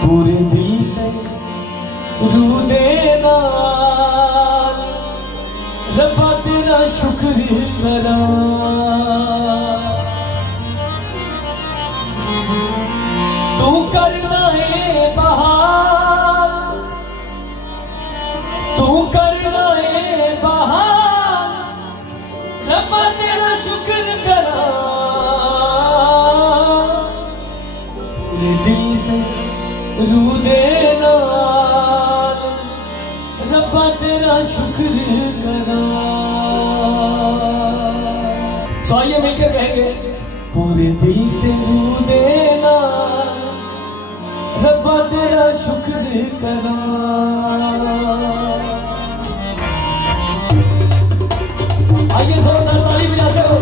पूरे दिल ते रूह दे नाल रब्बा तेरा शुक्र करा। तू करना है बहार, तू करना है बहार, रब्बा तेरा शुक्र करा। पूरे दिल ते रूह दे नाल रब्बा तेरा शुक्र करा। तो आइए मिलकर कहेंगे, पूरे दिल ते रूह दे नाल रब्बा तेरा शुक्र करा। आइए जोरदार ताली बजाते हो।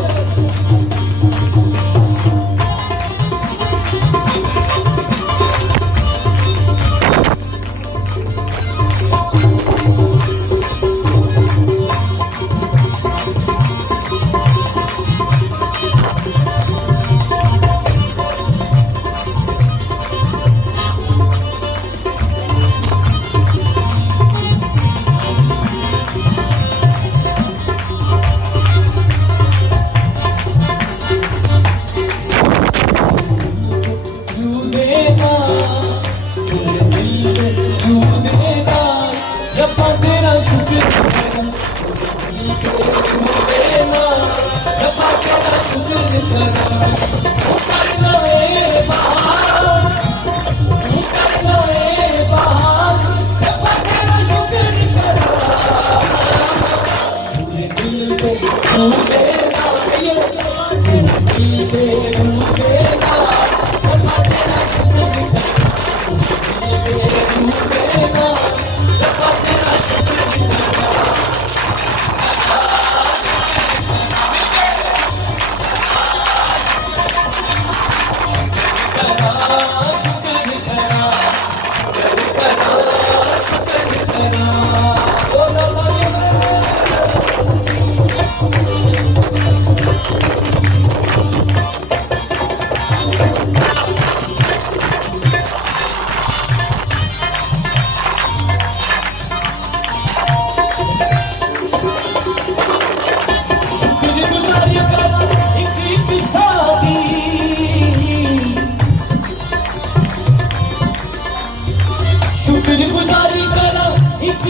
शुक्रगुजारी करा एक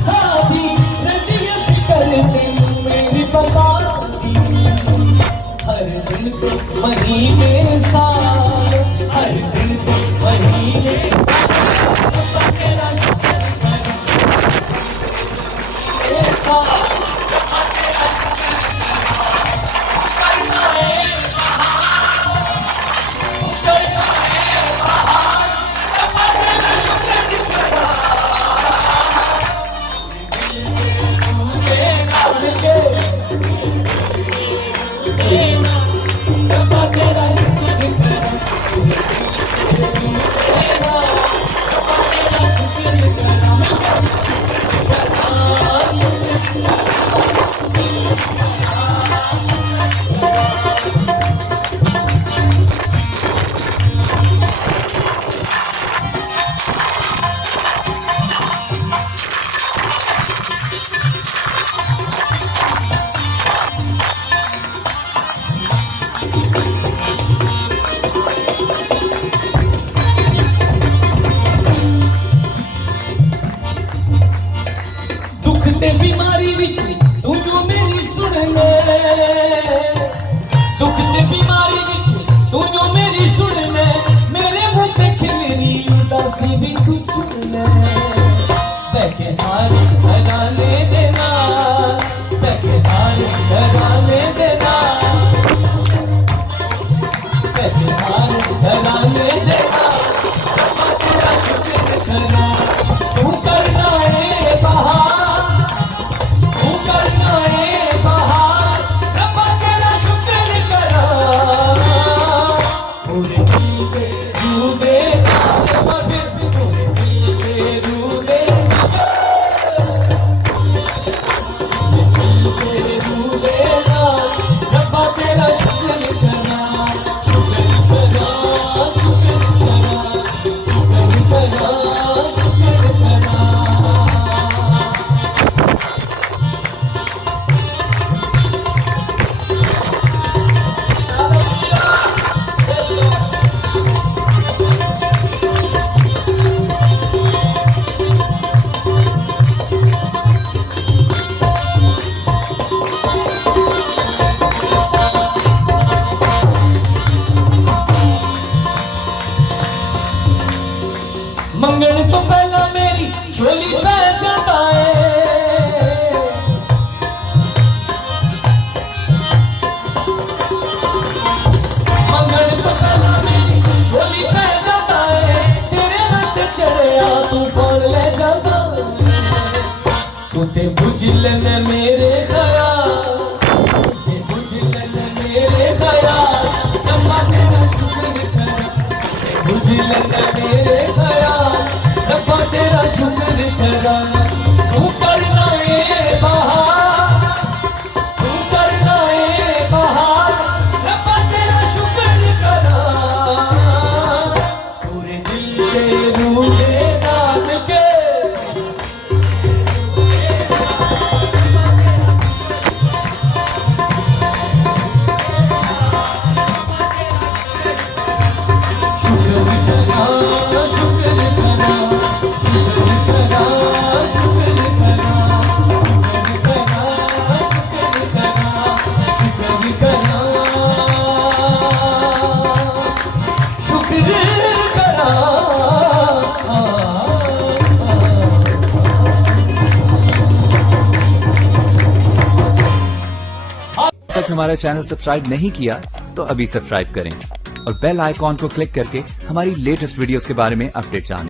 साथी नदियत करते मेरी बता दी। हर दिन को महीने साल, हर दिन को महीने तेरा शुक्र बीमारी विच तू जो मेरी सुन ले, दुख ते बीमारी विच तू जो मेरी सुन ले, मेरे मुंह पे खिलनी उदासी भी तू सुन ले। बैके सारे लगाने देना, बैके सारे लगाने देना। बुझलन मेरे ख्याल, ये बुझलन मेरे ख्याल, रब्बा तेरा शुक्र करा, ये बुझलन मेरे ख्याल, रब्बा तेरा शुक्र करा। तू करना ये बहार, तू करना ये बहार, रब्बा तेरा शुक्र करा। पूरे दिल के रूहे नाम के तक हमारा चैनल सब्सक्राइब नहीं किया तो अभी सब्सक्राइब करें और बेल आइकॉन को क्लिक करके हमारी लेटेस्ट वीडियोस के बारे में अपडेट जानें।